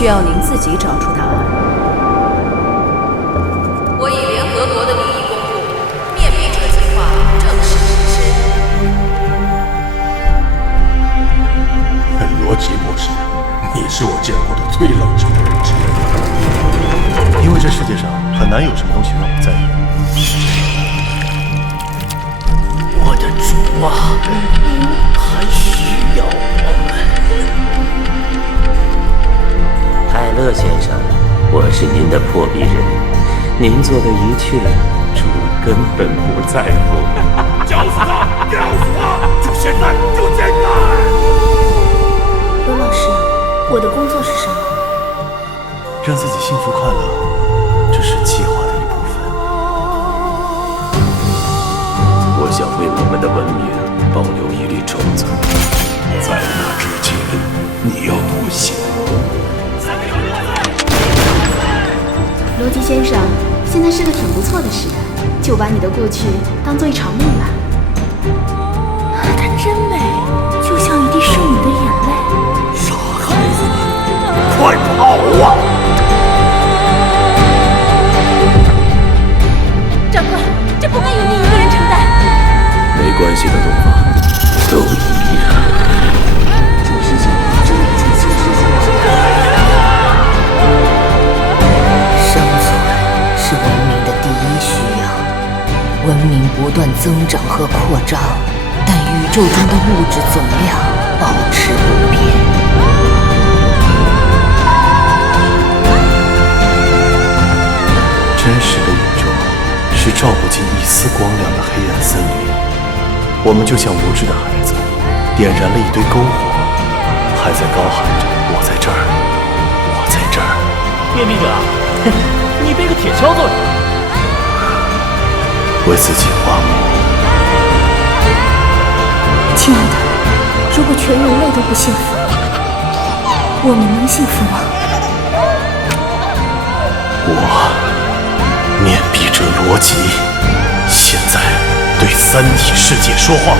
需要您自己找出答案。我以联合国的名义公布，灭彼者计划正式实施。罗辑博士，你是我见过的最冷静的人之一。因为这世界上很难有什么东西让我在意。我的主啊，还需要我们。泰勒先生，我是您的破壁人，您做的一切，主根本不在乎。绞死他！吊死他！就现在，就现在！罗老师，我的工作是什么？让自己幸福快乐，这是计划的一部分。我想为我们的文明保留一粒种子，在那之前，你要多想。罗辑先生，现在是个挺不错的时代，就把你的过去当做一场梦吧。它真美，就像一滴圣女的眼泪。傻孩子们，快跑啊！长官，这不该由你一个人承担。没关系的，东方，都一样。生存是文明的第一需要，文明不断增长和扩张，但宇宙中的物质总量保持不变。真实的宇宙是照不进一丝光亮的黑暗森林。我们就像无知的孩子，点燃了一堆篝火，还在高喊着“我在这儿，我在这儿”。面壁者，你背个铁锹做什么？为自己挖墓。亲爱的，如果全人类都不幸福，我们能幸福吗？我面壁者罗辑，现在对三体世界说话。